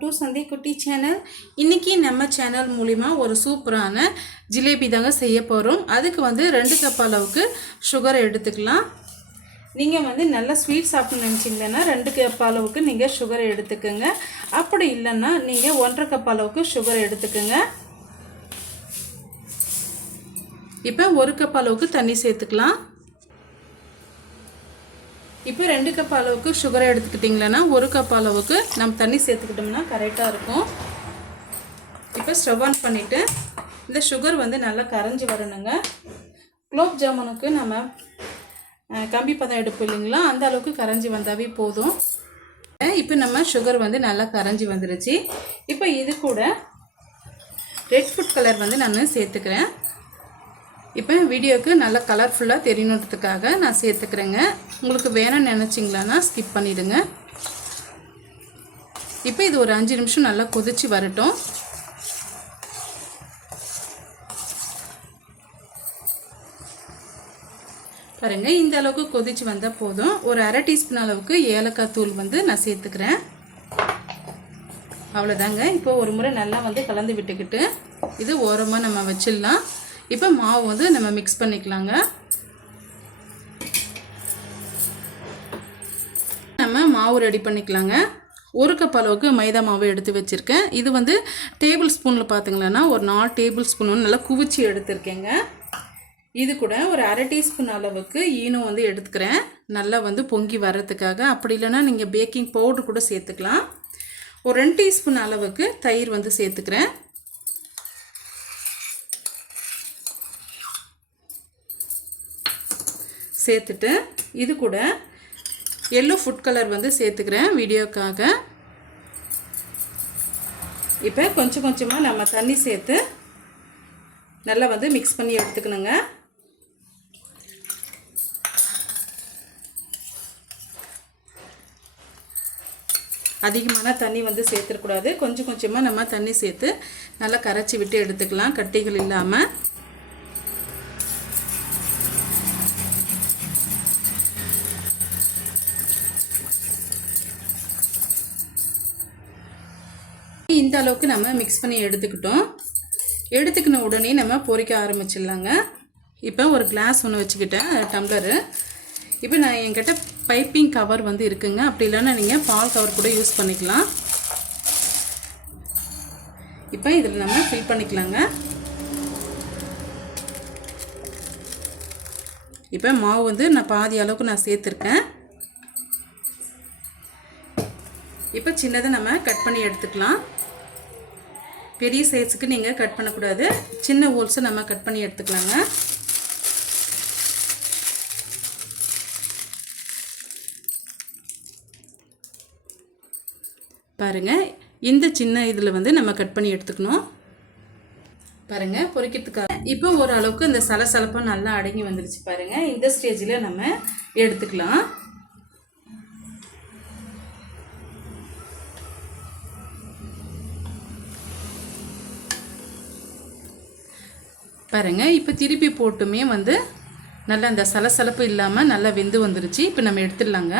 To சந்தை குட்டி channel இன்றைக்கி நம்ம சேனல் மூலிமா ஒரு சூப்பரான ஜிலேபி தாங்க செய்ய போகிறோம் அதுக்கு வந்து ரெண்டு கப் அளவுக்கு சுகர் எடுத்துக்கலாம். நீங்கள் வந்து நல்லா ஸ்வீட் சாப்பிட்ணுன்னு நினச்சிங்கன்னா ரெண்டு கப் அளவுக்கு நீங்கள் சுகர் எடுத்துக்கோங்க. அப்படி இல்லைன்னா நீங்கள் ஒன்றரை கப் அளவுக்கு சுகர் எடுத்துக்கோங்க. இப்போ ஒரு கப் அளவுக்கு தண்ணி சேர்த்துக்கலாம். இப்போ ரெண்டு கப் அளவுக்கு சுகரை எடுத்துக்கிட்டிங்களன்னா ஒரு கப் அளவுக்கு நம்ம தண்ணி சேர்த்துக்கிட்டோம்னா கரெக்டாக இருக்கும். இப்போ ஸ்டவ் ஆன் பண்ணிவிட்டு இந்த சுகர் வந்து நல்லா கரைஞ்சி வரணுங்க. குலோப் ஜாமுனுக்கு நம்ம கம்பி பதம் எடுப்போம் இல்லைங்களா? அந்த அளவுக்கு கரைஞ்சி வந்தாவே போதும். இப்போ நம்ம சுகர் வந்து நல்லா கரைஞ்சி வந்துருச்சு. இப்போ இது கூட ரெட் ஃபுட் கலர் வந்து நான் சேர்த்துக்கிறேன். இப்போ வீடியோக்கு நல்லா கலர்ஃபுல்லாக தெரியணுன்றதுக்காக நான் சேர்த்துக்கிறேங்க. உங்களுக்கு வேணும்னு நினச்சிங்களான்னா ஸ்கிப் பண்ணிவிடுங்க இப்போ இது ஒரு அஞ்சு நிமிஷம் நல்லா கொதிச்சு வரட்டும். பாருங்கள் இந்த அளவுக்கு கொதிச்சு வந்தால் போதும். ஒரு அரை டீஸ்பூன் அளவுக்கு ஏலக்காய் தூள் வந்து நான் சேர்த்துக்கிறேன். அவ்வளோதாங்க இப்போ ஒரு முறை நல்லா வந்து கலந்து விட்டுக்கிட்டு இது ஓரமாக நம்ம வச்சிடலாம். இப்போ மாவு வந்து நம்ம மிக்ஸ் பண்ணிக்கலாங்க. நம்ம மாவு ரெடி பண்ணிக்கலாங்க. ஒரு கப் அளவுக்கு மைதா மாவு எடுத்து வச்சுருக்கேன். இது வந்து டேபிள் ஸ்பூனில் பார்த்தீங்களன்னா ஒரு நாலு டேபிள் ஸ்பூன் வந்து நல்லா குவிச்சு எடுத்திருக்கேங்க. இது கூட ஒரு அரை டீஸ்பூன் அளவுக்கு ஈனம் வந்து எடுத்துக்கிறேன். நல்லா வந்து பொங்கி வர்றதுக்காக. அப்படி இல்லைன்னா நீங்கள் பேக்கிங் பவுடர் கூட சேர்த்துக்கலாம். ஒரு ரெண்டு டீஸ்பூன் அளவுக்கு தயிர் வந்து சேர்த்துக்கிறேன். சேர்த்துட்டு இது கூட எல்லோ ஃபுட் கலர் வந்து சேர்த்துக்கிறேன் வீடியோக்காக. இப்போ கொஞ்சம் கொஞ்சமாக நம்ம தண்ணி சேர்த்து நல்லா வந்து மிக்ஸ் பண்ணி எடுத்துக்கணுங்க. அதிகமான தண்ணி வந்து சேர்த்துடக்கூடாது கொஞ்சம் கொஞ்சமாக நம்ம தண்ணி சேர்த்து நல்லா கரைச்சி விட்டு எடுத்துக்கலாம். கட்டிகள் இல்லாமல் அளவுக்கு நம்ம மிக்ஸ் பண்ணி எடுத்துக்கிட்டோம். எடுத்துக்கின உடனே நம்ம பொரிக்க ஆரம்பிச்சிடலாங்க. இப்போ ஒரு கிளாஸ் ஒன்று வச்சுக்கிட்டேன் டம்ளரு இப்போ நான் என்கிட்ட பைப்பிங் கவர் வந்து இருக்குங்க. அப்படி இல்லைன்னா நீங்கள் பால் கவர் கூட யூஸ் பண்ணிக்கலாம். இப்போ இதில் நம்ம ஃபில் பண்ணிக்கலாங்க. இப்போ மாவு வந்து நான் பாதி அளவுக்கு நான் சேர்த்துருக்கேன். இப்போ சின்னதை நம்ம கட் பண்ணி எடுத்துக்கலாம். பெரிய சைஸுக்கு நீங்கள் கட் பண்ணக்கூடாது. சின்ன ஹோல்ஸை நம்ம கட் பண்ணி எடுத்துக்கலாங்க. பாருங்கள் இந்த சின்ன இதில் வந்து நம்ம கட் பண்ணி எடுத்துக்கணும். பாருங்கள் பொறிக்கிறதுக்காக. இப்போ ஓரளவுக்கு இந்த சலசலப்பாக நல்லா அடங்கி வந்துருச்சு பாருங்கள் இந்த ஸ்டேஜில் நம்ம எடுத்துக்கலாம். பாருங்க இப்போ திருப்பி போட்டுமே வந்து நல்லா அந்த சலசலப்பு இல்லாமல் நல்லா வெந்து வந்துருச்சு. இப்போ நம்ம எடுத்துடலாங்க.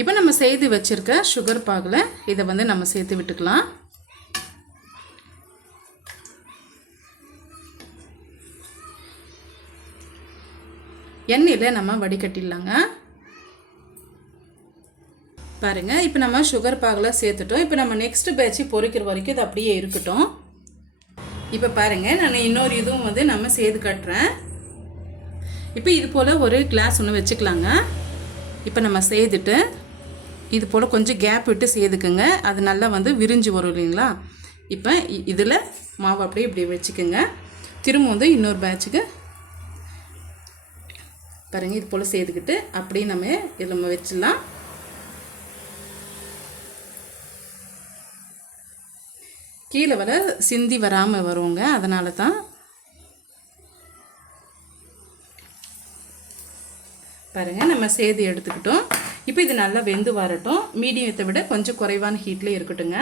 இப்போ நம்ம செய்து வச்சுருக்க சுகர் பாகில் இதை வந்து நம்ம சேர்த்து விட்டுக்கலாம். எண்ணெயில் நம்ம வடிகட்டிடலாங்க. பாருங்க இப்போ நம்ம சுகர் பாகில் சேர்த்துட்டோம். இப்போ நம்ம நெக்ஸ்ட் பேட்ச் பொறிக்கிற வரைக்கும் இது அப்படியே இருக்கட்டும். இப்போ பாருங்கள் நான் இன்னொரு இதுவும் வந்து நம்ம செய்து கட்டுறேன். இப்போ இது போல் ஒரு கிளாஸ் ஒன்று வச்சுக்கலாங்க. இப்போ நம்ம செய்துட்டு இது போல் கொஞ்சம் கேப் விட்டு செய்துக்குங்க அது நல்லா வந்து விரிஞ்சு வரும் இல்லைங்களா? இப்போ இதில் மாவு அப்படியே இப்படி வச்சுக்கோங்க. திரும்ப வந்து இன்னொரு பேட்சுக்கு பாருங்கள் இது போல் செய்துக்கிட்டு அப்படியே நம்ம இதில் நம்ம வச்சிடலாம். கீழே வர சிந்தி வராமல் வருங்க. அதனால தான் பாருங்கள் நம்ம சேது எடுத்துக்கிட்டோம். இப்போ இது நல்லா வெந்து வரட்டும். மீடியத்தை விட கொஞ்சம் குறைவான ஹீட்டில் இருக்கட்டுங்க.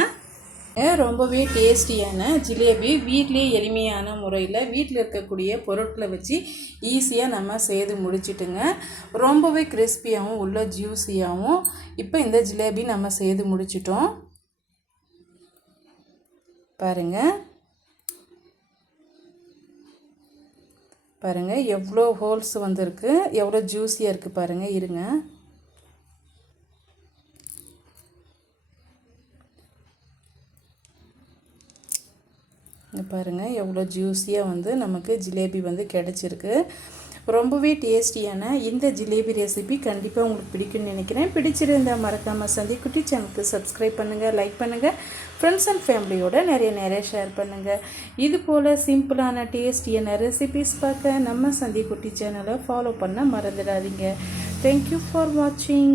ரொம்பவே டேஸ்டியான ஜிலேபி வீட்லேயே எளிமையான முறையில் வீட்டில் இருக்கக்கூடிய பொருட்களை வச்சு ஈஸியாக நம்ம செய்து முடிச்சிட்டுங்க. ரொம்பவே கிறிஸ்பியாகவும் உள்ள ஜூஸியாகவும் இப்போ இந்த ஜிலேபி நம்ம செய்து முடிச்சிட்டோம். பாருங்கள் பாருங்கள் எவ்வளோ ஹோல்ஸ் வந்திருக்கு எவ்வளோ ஜூஸியாக இருக்குது பாருங்கள் இருங்க. பாருங்கள் எவ்வளோ ஜூஸியாக வந்து நமக்கு ஜிலேபி வந்து கிடச்சிருக்கு. ரொம்பவே டேஸ்டியான இந்த ஜிலேபி ரெசிபி கண்டிப்பாக உங்களுக்கு பிடிக்கும்னு நினைக்கிறேன். பிடிச்சிருந்தால் மறக்காமல் சந்தி குட்டி சேனலுக்கு சப்ஸ்கிரைப் பண்ணுங்கள் லைக் பண்ணுங்கள் ஃப்ரெண்ட்ஸ் அண்ட் ஃபேமிலியோட நிறைய நிறைய ஷேர் பண்ணுங்கள் இது போல் சிம்பிளான டேஸ்டியான ரெசிபிஸ் பார்க்க நம்ம சந்தி குட்டி சேனலை ஃபாலோ பண்ண மறந்துடாதீங்க. தேங்க்யூ ஃபார் வாட்சிங்